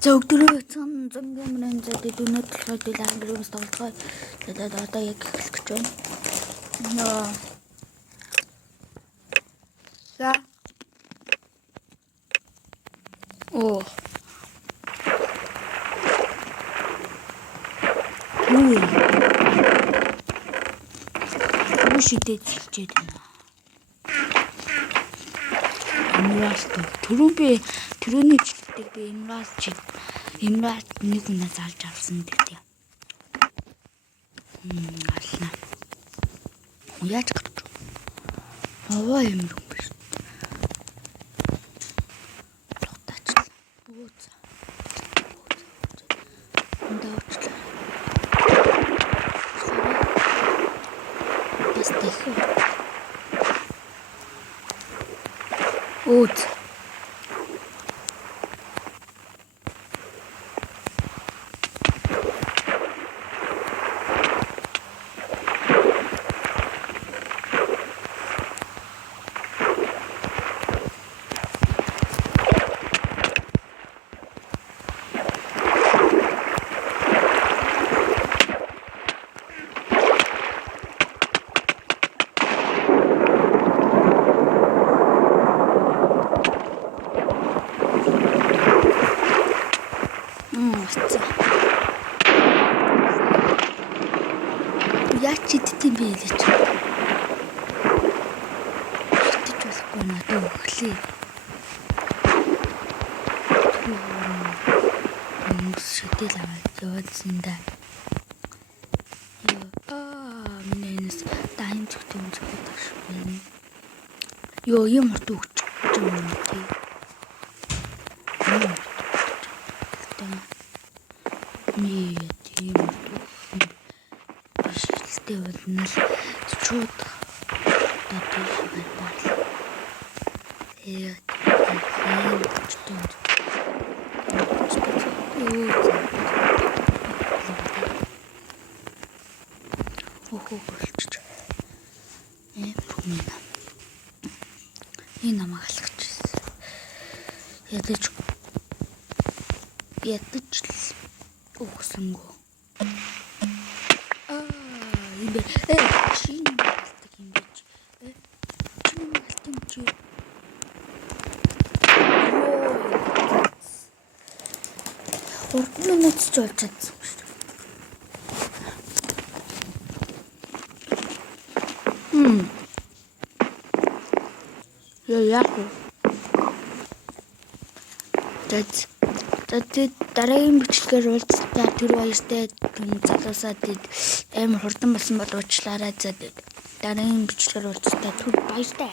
За өглөө цан зангамрын зэдэд өнөд төлөвлөлт ангирээс тоглохоо тэгээд одоо яг эхлэх гэж байна. Нөө. За. Оо. Шидэд хэлчихэд байна. Имраст түрүүний жилдээ би имраст нэг хүнээс алж авсан гэдэг. Ална. Яаж гарч? Аваа юм юм биш. Лотач. Ууц. Ундаачлаа. Тэхүү. Ууц. Яаж чиддэм бэ гэж. Чидэж болохгүй надад өглөө. Шидэл аваад явуулсан да. Минийс даим зүгтэн зүгтэж байна. Ёо юм урт өгч юм тий. Тийм бишэлтэй болно л чууд татчих байна. Энэ намайг алхачихсан. Ядаж өгсөнгөө. Юм бэ? Чин галтдаг юм биш. Чин галтын чи. Урд минут ч болж чадсан шүү дээ. Яг. Тэгээд дараагийн бичлэгээр уулзтаа тэр баяртай түн залуусаад амар хурдан болсон бол уучлаарай. За дараагийн бичлэгээр уулзтаа түр баяртай.